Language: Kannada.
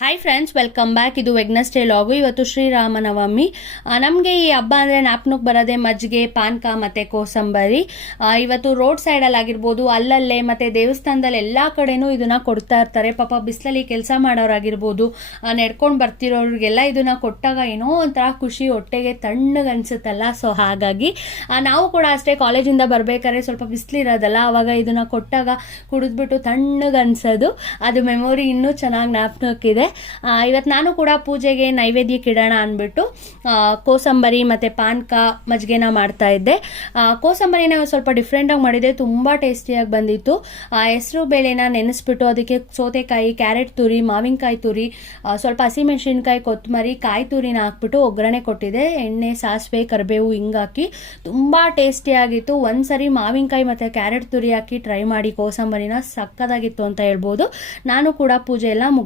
Hi friends, welcome back. ಇದು ವೆಗ್ನಸ್ಡೇ ಲಾಗು. ಇವತ್ತು ಶ್ರೀರಾಮನವಮಿ. ನಮಗೆ ಈ ಹಬ್ಬ ಅಂದರೆ ಜ್ಞಾಪನಕ್ಕೆ ಬರೋದೇ ಮಜ್ಜಿಗೆ, ಪಾನಕ ಮತ್ತು ಕೋಸಂಬರಿ. ಇವತ್ತು ರೋಡ್ ಸೈಡಲ್ಲಿ ಆಗಿರ್ಬೋದು, ಅಲ್ಲಲ್ಲೇ ಮತ್ತು ದೇವಸ್ಥಾನದಲ್ಲಿ ಎಲ್ಲ ಕಡೆನೂ ಇದನ್ನು ಕೊಡ್ತಾ ಇರ್ತಾರೆ. ಪಾಪ ಬಿಸಿಲಲ್ಲಿ ಕೆಲಸ ಮಾಡೋರಾಗಿರ್ಬೋದು, ನಡ್ಕೊಂಡು ಬರ್ತಿರೋರಿಗೆಲ್ಲ ಇದನ್ನು ಕೊಟ್ಟಾಗ ಏನೋ ಒಂಥರ ಖುಷಿ, ಹೊಟ್ಟೆಗೆ ತಣ್ಣಗೆ ಅನಿಸುತ್ತಲ್ಲ. ಸೊ ಹಾಗಾಗಿ ನಾವು ಕೂಡ ಅಷ್ಟೇ, ಕಾಲೇಜಿಂದ ಬರಬೇಕಾದ್ರೆ ಸ್ವಲ್ಪ ಬಿಸಿಲಿರೋದಲ್ಲ, ಆವಾಗ ಇದನ್ನು ಕೊಟ್ಟಾಗ ಕುಡಿದ್ಬಿಟ್ಟು ತಣ್ಣಗೆ ಅನಿಸೋದು, ಅದು ಮೆಮೊರಿ ಇನ್ನೂ ಚೆನ್ನಾಗಿ ಜ್ಞಾಪನಕ್ಕಿದೆ. ಇವತ್ತು ನಾನು ಕೂಡ ಪೂಜೆಗೆ ನೈವೇದ್ಯಕ್ಕೆ ಇಡೋಣ ಅಂದ್ಬಿಟ್ಟು ಕೋಸಂಬರಿ ಮತ್ತು ಪಾನಕ ಮಜ್ಜಿಗೆನ ಮಾಡ್ತಾ ಇದ್ದೆ. ಕೋಸಂಬರಿನ ಸ್ವಲ್ಪ ಡಿಫ್ರೆಂಟಾಗಿ ಮಾಡಿದೆ, ತುಂಬ ಟೇಸ್ಟಿಯಾಗಿ ಬಂದಿತ್ತು. ಹೆಸರು ಬೇಳೆನ ನೆನೆಸ್ಬಿಟ್ಟು ಅದಕ್ಕೆ ಸೌತೆಕಾಯಿ, ಕ್ಯಾರೆಟ್ ತುರಿ, ಮಾವಿನಕಾಯಿ ತುರಿ, ಸ್ವಲ್ಪ ಹಸಿಮೆಣಸಿನ್ಕಾಯಿ, ಕೊತ್ತಂಬರಿ, ಕಾಯಿ ತುರಿನ ಹಾಕ್ಬಿಟ್ಟು ಒಗ್ಗರಣೆ ಕೊಟ್ಟಿದ್ದೆ. ಎಣ್ಣೆ, ಸಾಸಿವೆ, ಕರಿಬೇವು, ಹಿಂಗಾಕಿ ತುಂಬ ಟೇಸ್ಟಿಯಾಗಿತ್ತು. ಒಂದ್ಸರಿ ಮಾವಿನಕಾಯಿ ಮತ್ತು ಕ್ಯಾರೆಟ್ ತುರಿ ಹಾಕಿ ಟ್ರೈ ಮಾಡಿ ಕೋಸಂಬರಿನ, ಸಕ್ಕದಾಗಿತ್ತು ಅಂತ ಹೇಳ್ಬೋದು. ನಾನು ಕೂಡ ಪೂಜೆ ಎಲ್ಲ ಮುಗಿಸ್